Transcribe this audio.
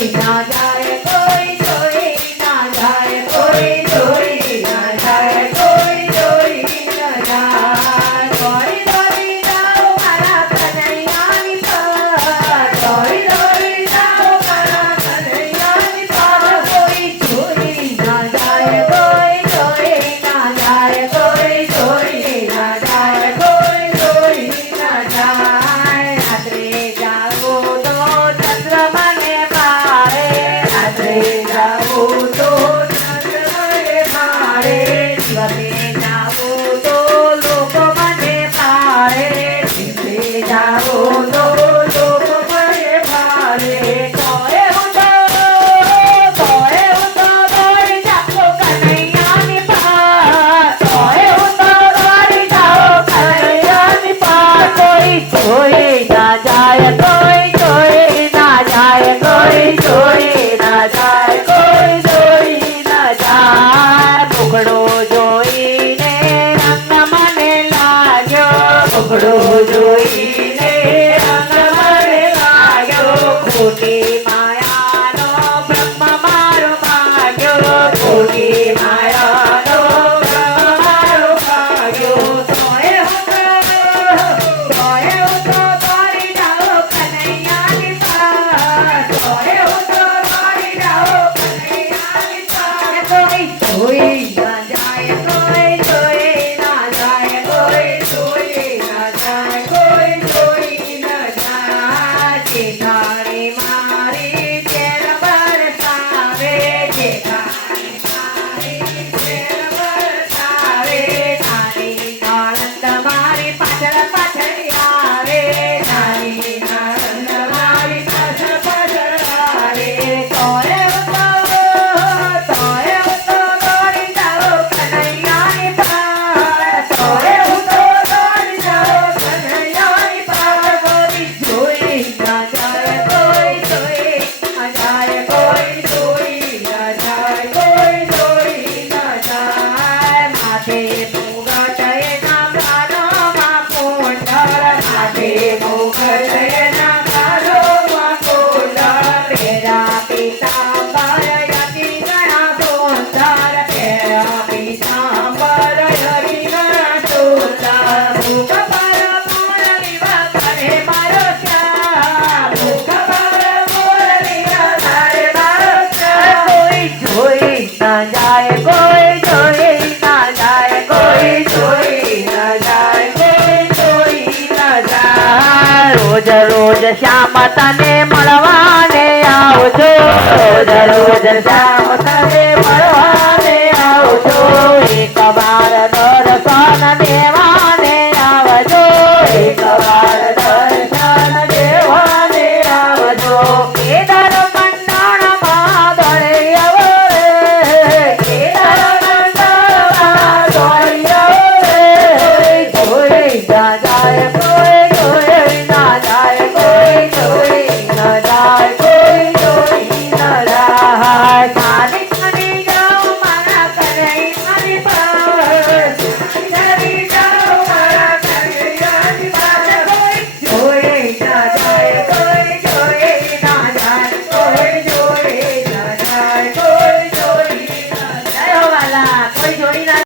Cuidada. ফুটে baby. દરરોજ શ્યામ તને મળવાને આવજો. દરરોજ શ્યામ તને મળવા